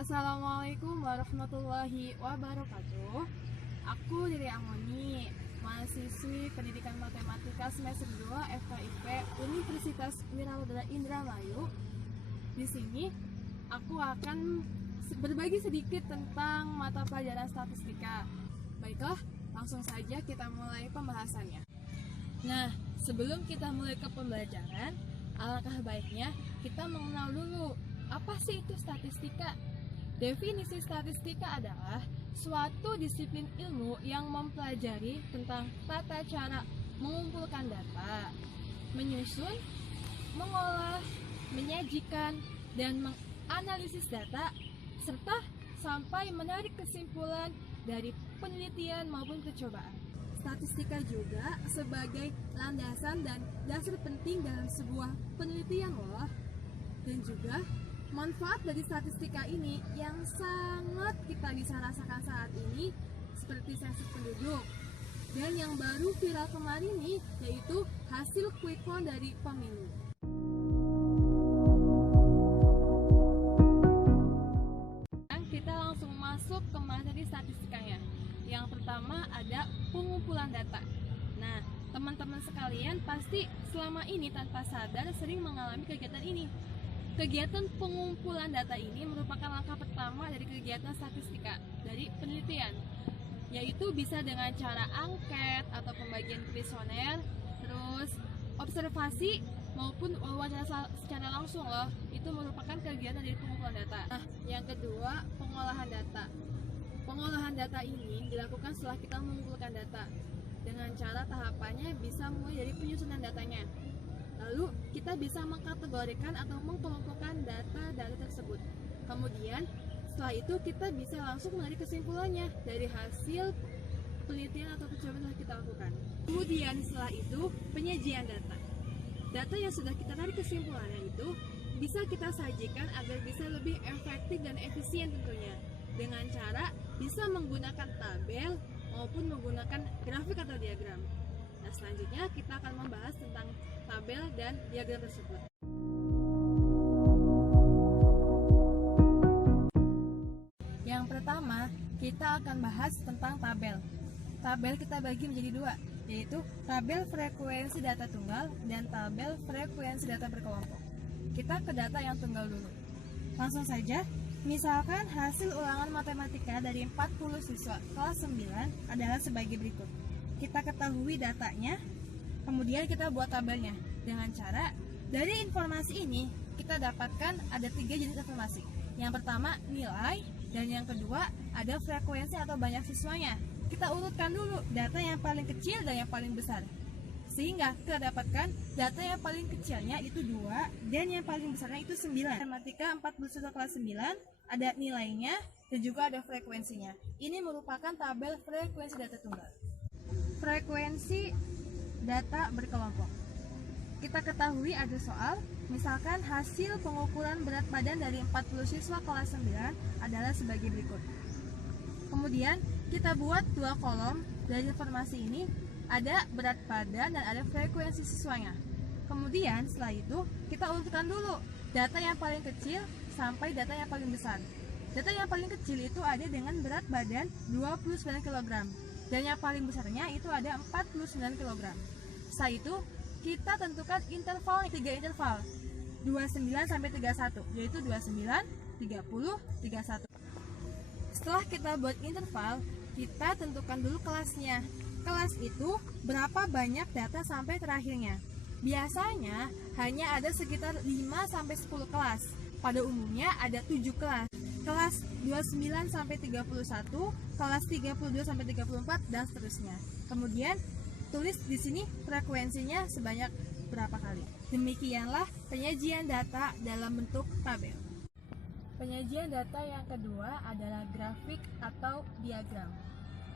Assalamualaikum warahmatullahi wabarakatuh. Aku Diri Amoni, mahasiswi Pendidikan Matematika semester 2 FKIP Universitas Wirauda Indramayu. Di sini aku akan berbagi sedikit tentang mata pelajaran statistika. Baiklah, langsung saja kita mulai pembahasannya. Nah, sebelum kita mulai ke pembelajaran, alangkah baiknya kita mengenal dulu apa sih itu statistika. Definisi statistika adalah suatu disiplin ilmu yang mempelajari tentang tata cara mengumpulkan data, menyusun, mengolah, menyajikan, dan menganalisis data, serta sampai menarik kesimpulan dari penelitian maupun percobaan. Statistika juga sebagai landasan dan dasar penting dalam sebuah penelitian loh. Dan juga manfaat dari statistika ini yang sangat kita bisa rasakan saat ini seperti sensus penduduk. Dan yang baru viral kemarin nih, yaitu hasil quick count dari pemilu. Dan kita langsung masuk ke materi statistikanya. Yang pertama ada pengumpulan data. Nah, teman-teman sekalian pasti selama ini tanpa sadar sering mengalami kegiatan ini. Kegiatan pengumpulan data ini merupakan langkah pertama dari kegiatan statistika, dari penelitian, yaitu bisa dengan cara angket atau pembagian kuesioner, terus observasi maupun wawancara secara langsung loh. Itu merupakan kegiatan dari pengumpulan data. Nah, yang kedua, pengolahan data. Pengolahan data ini dilakukan setelah kita mengumpulkan data. Dengan cara tahapannya bisa mulai dari penyusunan datanya. Lalu kita bisa mengkategorikan atau mengkelompokkan data tersebut. Kemudian setelah itu kita bisa langsung menarik kesimpulannya dari hasil penelitian atau percobaan yang kita lakukan. Kemudian setelah itu penyajian data. Data yang sudah kita tarik kesimpulannya itu bisa kita sajikan agar bisa lebih efektif dan efisien tentunya. Dengan cara bisa menggunakan tabel maupun menggunakan grafik atau diagram. Nah, selanjutnya kita akan membahas tentang tabel dan diagram tersebut. Yang pertama, kita akan bahas tentang tabel. Tabel kita bagi menjadi dua, yaitu tabel frekuensi data tunggal dan tabel frekuensi data berkelompok. Kita ke data yang tunggal dulu. Langsung saja, misalkan hasil ulangan matematika dari 40 siswa kelas 9 adalah sebagai berikut. Kita ketahui datanya, kemudian kita buat tabelnya. Dengan cara, dari informasi ini, kita dapatkan ada 3 jenis informasi. Yang pertama, nilai, dan yang kedua, ada frekuensi atau banyak siswanya. Kita urutkan dulu data yang paling kecil dan yang paling besar. Sehingga kita dapatkan data yang paling kecilnya itu 2, dan yang paling besarnya itu 9. Matematika 40 siswa kelas 9, ada nilainya, dan juga ada frekuensinya. Ini merupakan tabel frekuensi data tunggal. Frekuensi data berkelompok. Kita ketahui ada soal, misalkan hasil pengukuran berat badan dari 40 siswa kelas 9 adalah sebagai berikut. Kemudian kita buat 2 kolom dari informasi ini, ada berat badan dan ada frekuensi siswanya. Kemudian setelah itu kita urutkan dulu data yang paling kecil sampai data yang paling besar. Data yang paling kecil itu ada dengan berat badan 29 kg. Dan yang paling besarnya itu ada 49 kg. Setelah itu, kita tentukan interval, 3 interval. 29 sampai 31, yaitu 29, 30, 31. Setelah kita buat interval, kita tentukan dulu kelasnya. Kelas itu berapa banyak data sampai terakhirnya. Biasanya hanya ada sekitar 5 sampai 10 kelas. Pada umumnya ada 7 kelas. Kelas 29 sampai 31, kelas 32 sampai 34 dan seterusnya. Kemudian tulis di sini frekuensinya sebanyak berapa kali. Demikianlah penyajian data dalam bentuk tabel. Penyajian data yang kedua adalah grafik atau diagram.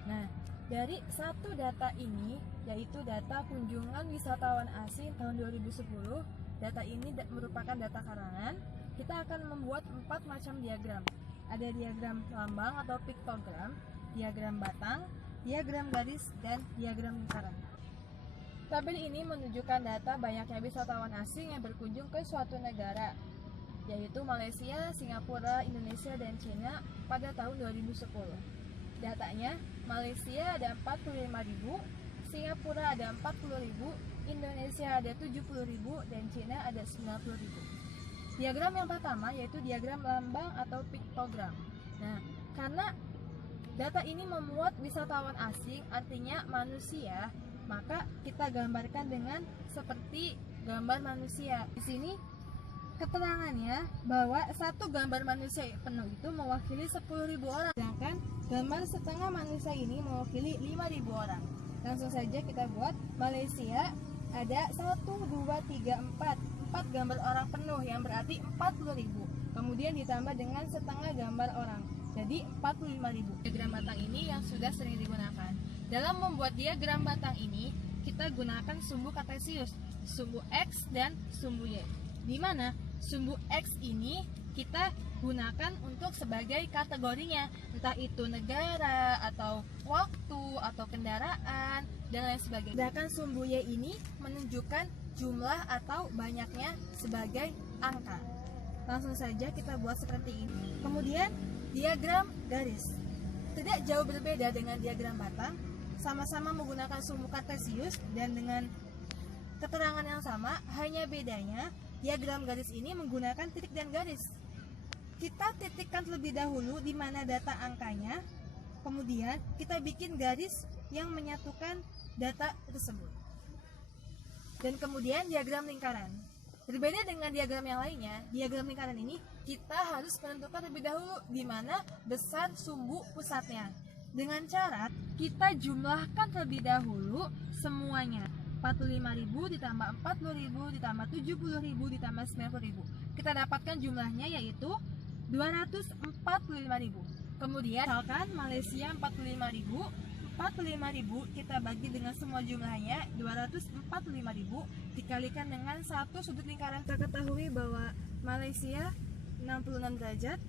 Nah, dari satu data ini, yaitu data kunjungan wisatawan asing tahun 2010, data ini merupakan data karangan. Kita akan membuat 4 macam diagram. Ada diagram lambang atau piktogram, diagram batang, diagram garis, dan diagram lingkaran. Tabel ini menunjukkan data banyaknya wisatawan asing yang berkunjung ke suatu negara. yaitu Malaysia, Singapura, Indonesia, dan China pada tahun 2010. Datanya, Malaysia ada 45.000, Singapura ada 40.000, Indonesia ada 70.000, dan China ada 90.000. Diagram yang pertama yaitu diagram lambang atau piktogram. Nah, karena data ini memuat wisatawan asing, artinya manusia, maka kita gambarkan dengan seperti gambar manusia. Di sini keterangannya bahwa satu gambar manusia penuh itu mewakili 10.000 orang, sedangkan gambar setengah manusia ini mewakili 5.000 orang. Langsung saja kita buat. Malaysia ada 1, 2, 3, 4 gambar orang penuh yang berarti 40.000. Kemudian ditambah dengan setengah gambar orang, jadi 45.000. Diagram batang ini yang sudah sering digunakan. Dalam membuat diagram batang ini, kita gunakan sumbu kartesius, sumbu X dan sumbu Y. Di mana sumbu X ini kita gunakan untuk sebagai kategorinya, entah itu negara atau waktu atau kendaraan dan lain sebagainya. Sedangkan sumbu Y ini menunjukkan jumlah atau banyaknya sebagai angka. Langsung saja kita buat seperti ini. Kemudian diagram garis tidak jauh berbeda dengan diagram batang, sama-sama menggunakan sumbu kartesius dan dengan keterangan yang sama, hanya bedanya diagram garis ini menggunakan titik dan garis. Kita titikkan terlebih dahulu di mana data angkanya, kemudian kita bikin garis yang menyatukan data tersebut. Dan kemudian diagram lingkaran. Berbeda dengan diagram yang lainnya, diagram lingkaran ini kita harus menentukan terlebih dahulu di mana besar sumbu pusatnya. Dengan cara kita jumlahkan terlebih dahulu semuanya. 45.000 ditambah 40.000 ditambah 70.000 ditambah 90.000. Kita dapatkan jumlahnya yaitu 245.000. Kemudian misalkan Malaysia 45.000, 45.000 kita bagi dengan semua jumlahnya 245.000 dikalikan dengan satu sudut lingkaran. Kita ketahui bahwa Malaysia 66 derajat,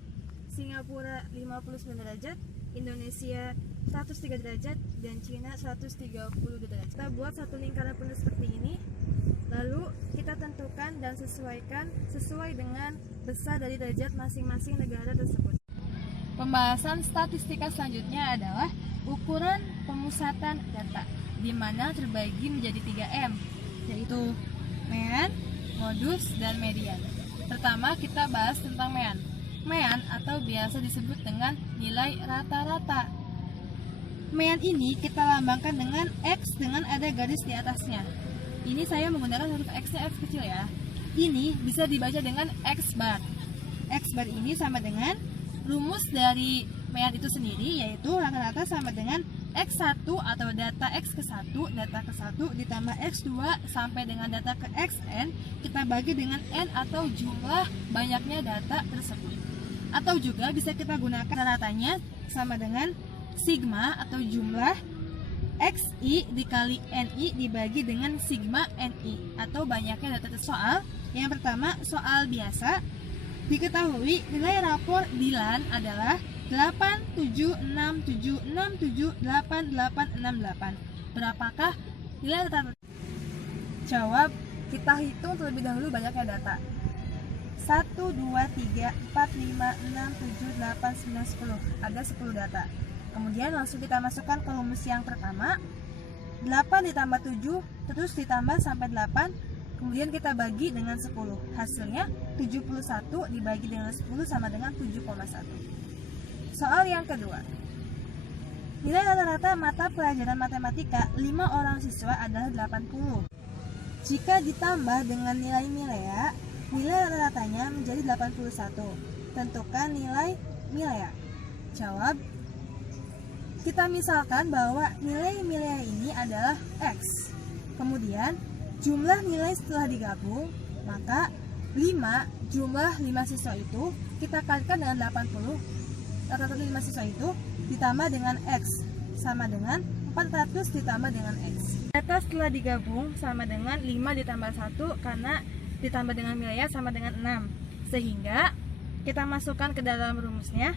Singapura 59 derajat, Indonesia 103 derajat, dan Cina 130 derajat. Kita buat satu lingkaran penuh seperti ini, lalu kita tentukan dan sesuaikan sesuai dengan besar dari derajat masing-masing negara tersebut. Pembahasan statistika selanjutnya adalah ukuran pemusatan data, di mana terbagi menjadi 3M, yaitu mean, modus, dan median. Pertama kita bahas tentang mean. Mean atau biasa disebut dengan nilai rata-rata. Mean ini kita lambangkan dengan X dengan ada garis di atasnya. Ini saya menggunakan huruf X-nya X kecil ya. Ini bisa dibaca dengan X bar. X bar ini sama dengan rumus dari mean itu sendiri, yaitu rata-rata sama dengan X1 atau data X ke 1, data ke 1 ditambah X2 sampai dengan data ke Xn, kita bagi dengan N atau jumlah banyaknya data tersebut. Atau juga bisa kita gunakan rata-ratanya sama dengan sigma atau jumlah XI dikali NI dibagi dengan sigma NI atau banyaknya data. Soal yang pertama, soal biasa. Diketahui nilai rapor Dilan adalah 876767888. Berapakah nilai rata-rata? Jawab, kita hitung terlebih dahulu banyaknya data. 1, 2, 3, 4, 5, 6, 7, 8, 9, 10. Ada 10 data. Kemudian langsung kita masukkan ke rumus yang pertama. 8 ditambah 7 terus ditambah sampai 8. Kemudian kita bagi dengan 10. Hasilnya 71 dibagi dengan 10 sama dengan 7,1. Soal yang kedua. Nilai rata-rata mata pelajaran matematika 5 orang siswa adalah 80. Jika ditambah dengan nilai Milea, nilai rata-ratanya menjadi 81. Tentukan nilai Milea. Jawab, kita misalkan bahwa nilai Milea ini adalah X. Kemudian jumlah nilai setelah digabung, maka 5 jumlah 5 siswa itu kita kalikan dengan 80. Rata-rata 5 siswa itu ditambah dengan X sama dengan 400 ditambah dengan X. Data setelah digabung sama dengan 5 ditambah 1 karena ditambah dengan Milea sama dengan 6. Sehingga kita masukkan ke dalam rumusnya.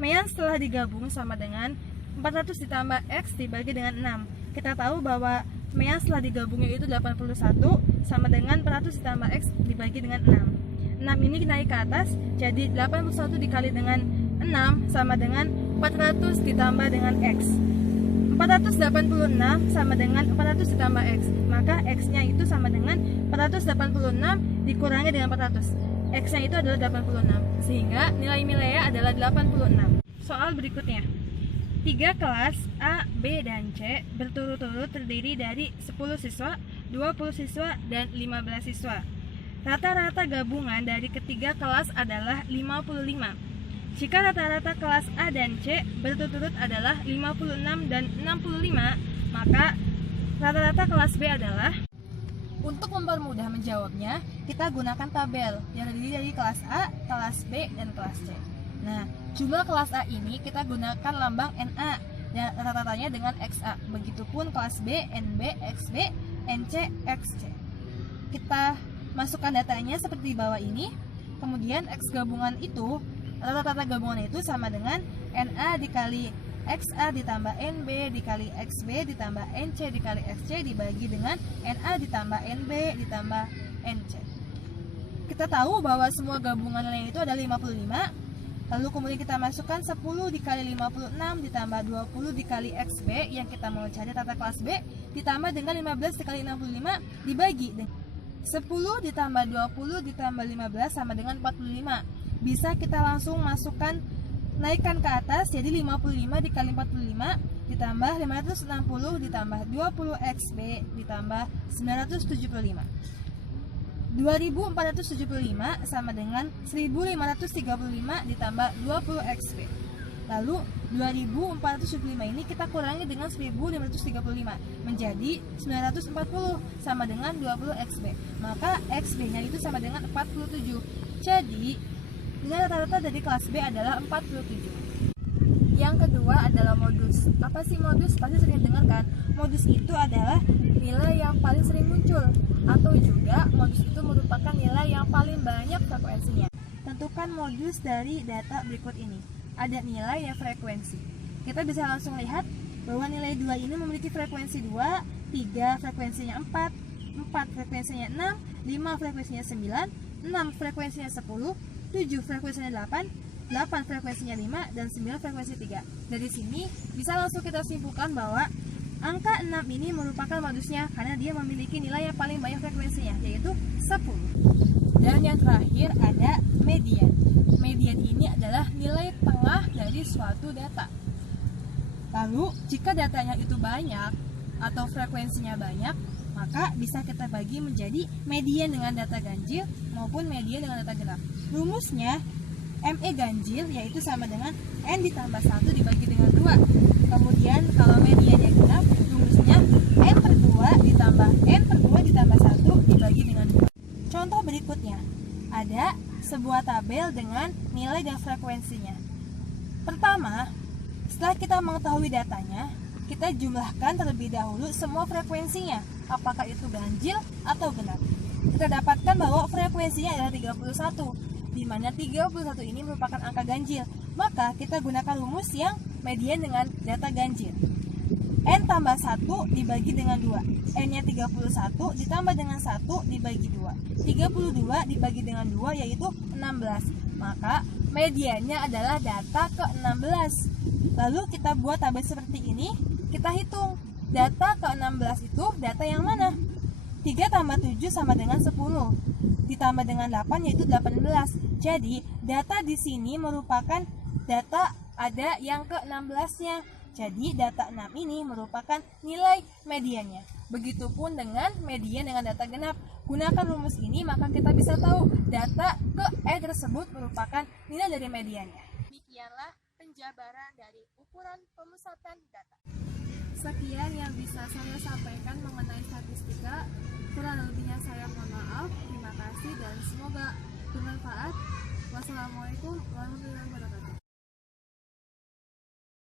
Mean setelah digabung sama dengan 400 ditambah X dibagi dengan 6. Kita tahu bahwa mean setelah digabungnya itu 81 sama dengan 400 ditambah X dibagi dengan 6. 6 ini naik ke atas, jadi 81 dikali dengan 6 sama dengan 400 ditambah dengan X. 486 sama dengan 400 ditambah X. Maka X-nya itu sama dengan 486 dikurangi dengan 400. X-nya itu adalah 86, sehingga nilai Milea adalah 86. Soal berikutnya. 3 kelas A, B, dan C berturut-turut terdiri dari 10 siswa, 20 siswa, dan 15 siswa. Rata-rata gabungan dari ketiga kelas adalah 55. Jika rata-rata kelas A dan C berturut-turut adalah 56 dan 65, maka rata-rata kelas B adalah. Untuk mempermudah menjawabnya, kita gunakan tabel yang terdiri dari kelas A, kelas B, dan kelas C. Nah, jumlah kelas A ini kita gunakan lambang NA dan rata-ratanya dengan XA. Begitupun kelas B, NB, XB, NC, XC. Kita masukkan datanya seperti di bawah ini. Kemudian X gabungan itu, rata-rata gabungan itu sama dengan NA dikali XA ditambah NB dikali XB ditambah NC dikali XC dibagi dengan NA ditambah NB ditambah NC. Kita tahu bahwa semua gabungan nilai itu ada 55. Lalu kemudian kita masukkan 10 dikali 56 ditambah 20 dikali XB yang kita mau cari tata kelas B ditambah dengan 15 dikali 65 dibagi dengan 10 ditambah 20 ditambah 15 sama dengan 45. Bisa kita langsung masukkan, naikkan ke atas, jadi 55 dikali 45 ditambah 560 ditambah 20 XB ditambah 975. 2475 sama dengan 1535 ditambah 20 XB. Lalu 2475 ini kita kurangi dengan 1535 menjadi 940 sama dengan 20 XB. Maka XB-nya itu sama dengan 47. Jadi nilai rata-rata dari kelas B adalah 47. Yang kedua adalah modus. Apa sih modus? Pasti sering dengar kan? Modus itu adalah nilai yang paling sering muncul, atau juga modus itu merupakan nilai yang paling banyak frekuensinya. Tentukan modus dari data berikut ini. Ada nilai dan frekuensi. Kita bisa langsung lihat bahwa nilai 2 ini memiliki frekuensi 2, 3 frekuensinya 4, 4 frekuensinya 6, 5 frekuensinya 9, 6 frekuensinya 10, 7 frekuensinya 8, 8 frekuensinya 5, dan 9 frekuensi 3. Dari sini bisa langsung kita simpulkan bahwa angka 6 ini merupakan modusnya karena dia memiliki nilai yang paling banyak frekuensinya, yaitu 10. Dan yang terakhir ada median. Median ini adalah nilai tengah dari suatu data. Lalu jika datanya itu banyak atau frekuensinya banyak, maka bisa kita bagi menjadi median dengan data ganjil maupun median dengan data genap. Rumusnya ME ganjil yaitu sama dengan N ditambah 1 dibagi dengan 2. Kemudian kalau mediannya genap, rumusnya N per 2 ditambah N per 2 ditambah 1 dibagi dengan 2. Contoh berikutnya, ada sebuah tabel dengan nilai dan frekuensinya. Pertama, setelah kita mengetahui datanya, kita jumlahkan terlebih dahulu semua frekuensinya, apakah itu ganjil atau genap. Kita dapatkan bahwa frekuensinya adalah 31, di mana 31 ini merupakan angka ganjil. Maka kita gunakan rumus yang median dengan data ganjil. N tambah 1 dibagi dengan 2. N-nya 31 ditambah dengan 1 dibagi 2. 32 dibagi dengan 2 yaitu 16. Maka mediannya adalah data ke-16. Lalu kita buat tabel seperti ini. Kita hitung data ke-16 itu data yang mana? 3 tambah 7 sama dengan 10. Ditambah dengan 8 yaitu 18. Jadi data di sini merupakan data ada yang ke-16-nya. Jadi data 6 ini merupakan nilai mediannya. Begitupun dengan median dengan data genap. Gunakan rumus ini maka kita bisa tahu data ke-E tersebut merupakan nilai dari mediannya. Demikianlah penjabaran dari ukuran pemusatan data. Sekian yang bisa saya sampaikan mengenai statistika. Kurang lebihnya saya mohon maaf. Terima kasih dan semoga bermanfaat. Wassalamualaikum warahmatullahi wabarakatuh.